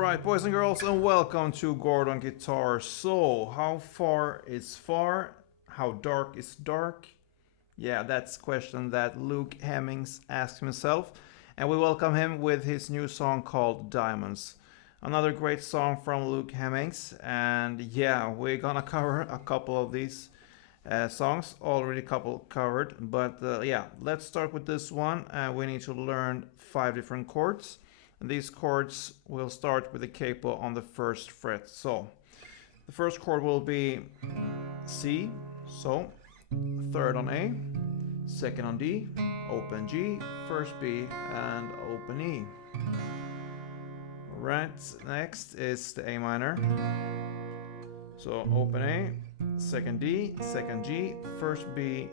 Alright, boys and girls, and welcome to Gordon Guitar. So, how far is far? How dark is dark? Yeah, that's a question that Luke Hemmings asked himself, and we welcome him with his new song called Diamonds. Another great song from Luke Hemmings, and yeah, we're gonna cover a couple of these songs, already a couple covered, but yeah, let's start with this one. We need to learn 5 different chords. And these chords will start with the capo on the first fret. So the first chord will be C, so third on A, second on D, open G, first B, and open E. Alright, next is the A minor. So open A, second D, second G, first B,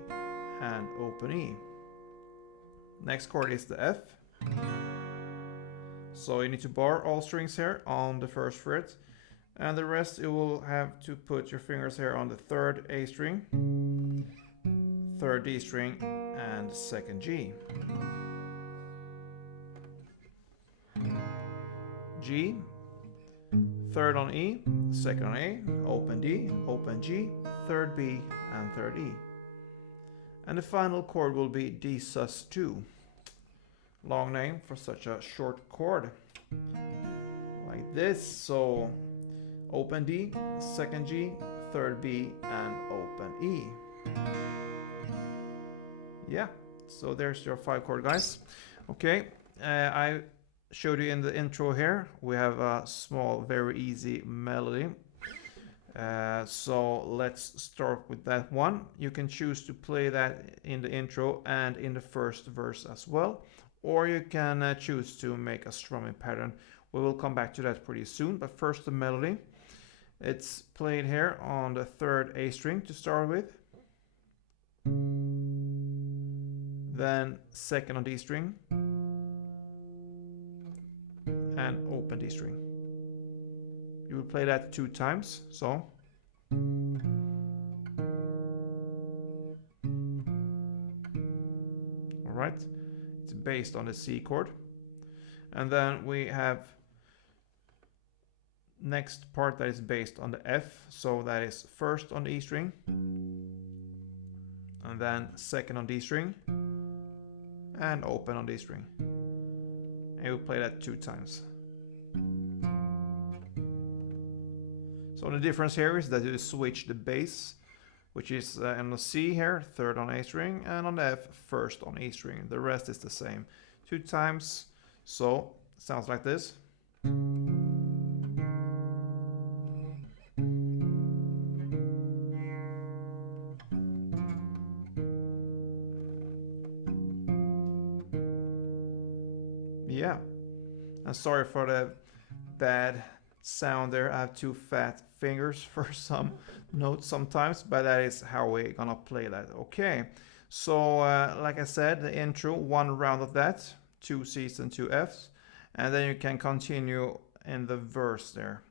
and open E. Next chord is the F. So you need to bar all strings here on the first fret, and the rest you will have to put your fingers here on the third A string, third D string, and second G. G, third on E, second on A, open D, open G, third B, and third E. And the final chord will be D sus2. Long name for such a short chord. Like this, so open D, second G, third B, and open E. Yeah, so there's your 5 chord, guys. Okay, I showed you in the intro here, we have a small, very easy melody. So let's start with that one. You can choose to play that in the intro and in the first verse as well, or you can choose to make a strumming pattern. We will come back to that pretty soon, but first the melody. It's played here on the third A string to start with, then second on D string, and open D string. You will play that 2 times, so alright, it's based on the C chord. And then we have next part that is based on the F, so that is first on the E string, and then second on D string, and open on D string. And you play that 2 times. So the difference here is that you switch the bass, which is on the C here, third on A string, and on the F, first on E string. The rest is the same. 2 times, so it sounds like this. Yeah, and sorry for the bad sound there. I have 2 fat fingers for some notes sometimes, but that is how we're gonna play that. Okay, so like I said, the intro, 1 round of that, 2 C's and 2 F's, and then you can continue in the verse there.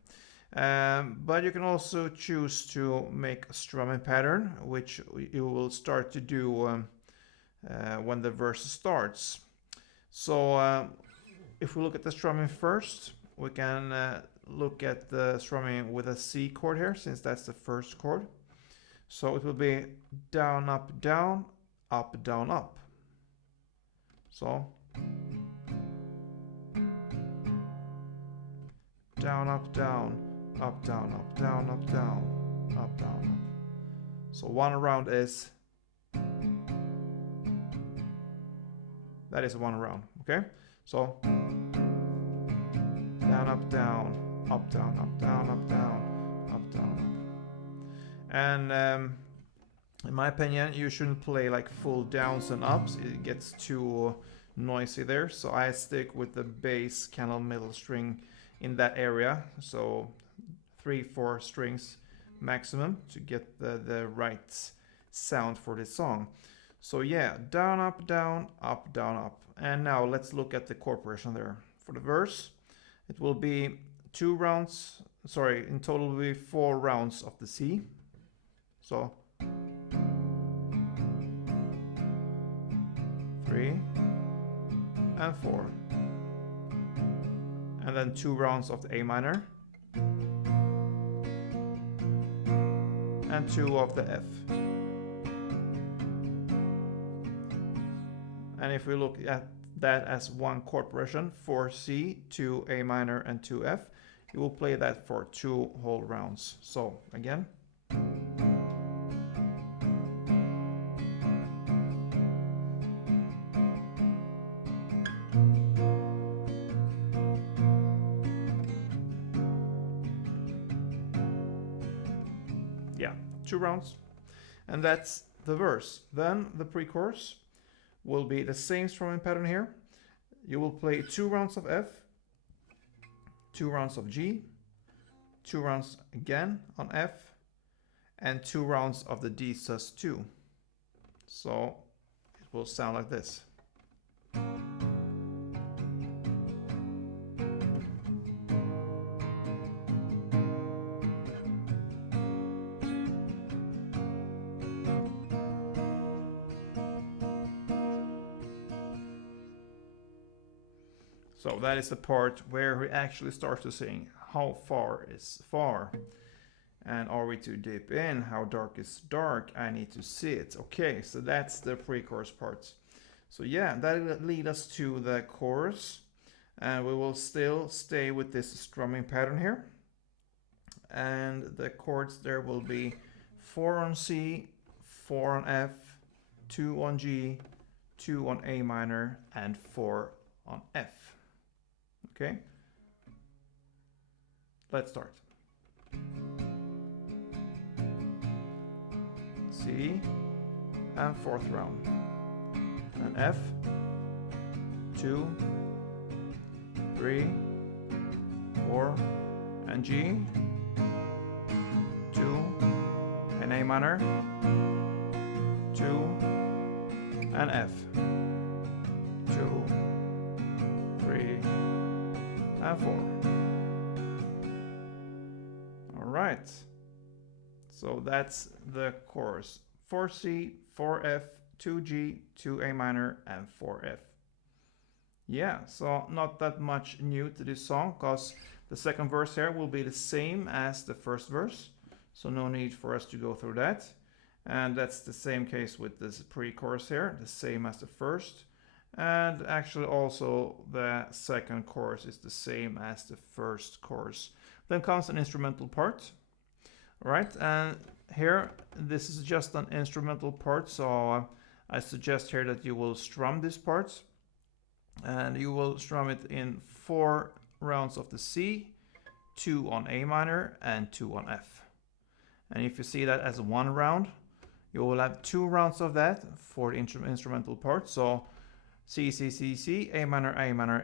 But you can also choose to make a strumming pattern, which you will start to do when the verse starts. So if we look at the strumming first, we can look at the strumming with a C chord here, since that's the first chord. So it will be down, up, down, up, down, up. So down, up, down, up, down, up, down, up, down, up, down, up. So 1 round is, that is 1 round, okay? So down, up, down, up, down, up, down, up, down, up, down, up. And in my opinion, you shouldn't play like full downs and ups. It gets too noisy there. So I stick with the bass kind of middle string in that area. So 3-4 strings maximum to get the right sound for this song. So yeah, down, up, down, up, down, up. And now let's look at the chord progression there. For the verse, it will be 2 rounds, sorry, in total will be 4 rounds of the C. So 3 and 4 and then 2 rounds of the A minor, and 2 of the F. And if we look at that as one chord progression, 4 C, 2 A minor, and 2 F, you will play that for 2 whole rounds. So again. Yeah, 2 rounds. And that's the verse. Then the pre-chorus will be the same strumming pattern here. You will play 2 rounds of F, 2 rounds of G, 2 rounds again on F, and 2 rounds of the D sus2. So it will sound like this. So that is the part where we actually start to sing. How far is far? And are we too deep in? How dark is dark? I need to see it. Okay, so that's the pre-chorus part. So yeah, that will lead us to the chorus. And we will still stay with this strumming pattern here. And the chords there will be 4 on C, 4 on F, 2 on G, 2 on A minor, and 4 on F. Okay, let's start. C and 4th round, and F, 2, 3, 4, and G, 2, and A minor, 2, and F, 2, 3, and 4. All right. So that's the chorus. 4C, 4F, 2G, 2A minor, and 4F. Yeah, so not that much new to this song, because the second verse here will be the same as the first verse. So no need for us to go through that. And that's the same case with this pre-chorus here, the same as the first. And actually also the second chorus is the same as the first chorus. Then comes an instrumental part. All right, and here this is just an instrumental part, so I suggest here that you will strum this part, and you will strum it in 4 rounds of the C, 2 on A minor, and 2 on F. And if you see that as 1 round, you will have 2 rounds of that for the instrumental part. So C, C, C, C, A minor,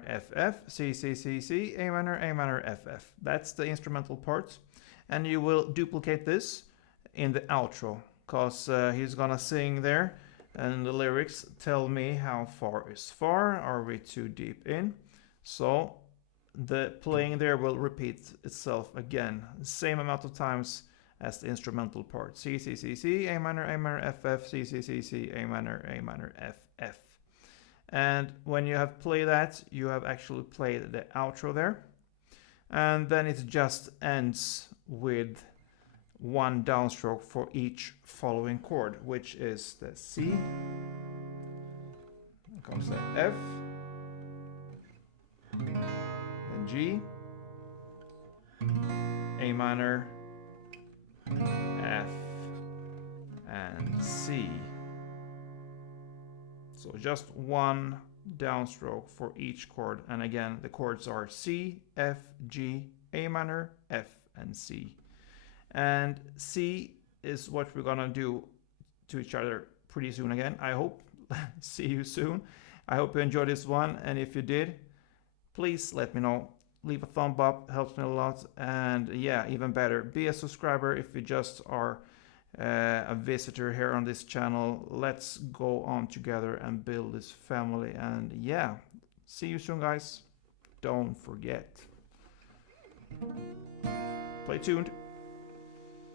F, F, C, C, C, C, A minor, F, F. That's the instrumental part. And you will duplicate this in the outro, because he's gonna sing there, and the lyrics tell me how far is far, are we too deep in? So the playing there will repeat itself again, the same amount of times as the instrumental part. C, C, C, C, A minor, F, F, C, C, C, C, A minor, F, F. And when you have played that, you have actually played the outro there. And then it just ends with 1 downstroke for each following chord, which is the C, then comes the F, then G, A minor, F, and C. So just 1 downstroke for each chord, and again the chords are C, F, G, A minor, F, and C. And C is what we're gonna do to each other pretty soon again, I hope. See you soon. I hope you enjoyed this one, and if you did, please let me know. Leave a thumb up, helps me a lot, and yeah, even better, be a subscriber if you just are a visitor here on this channel. Let's go on together and build this family, and yeah, see you soon guys. Don't forget, play tuned.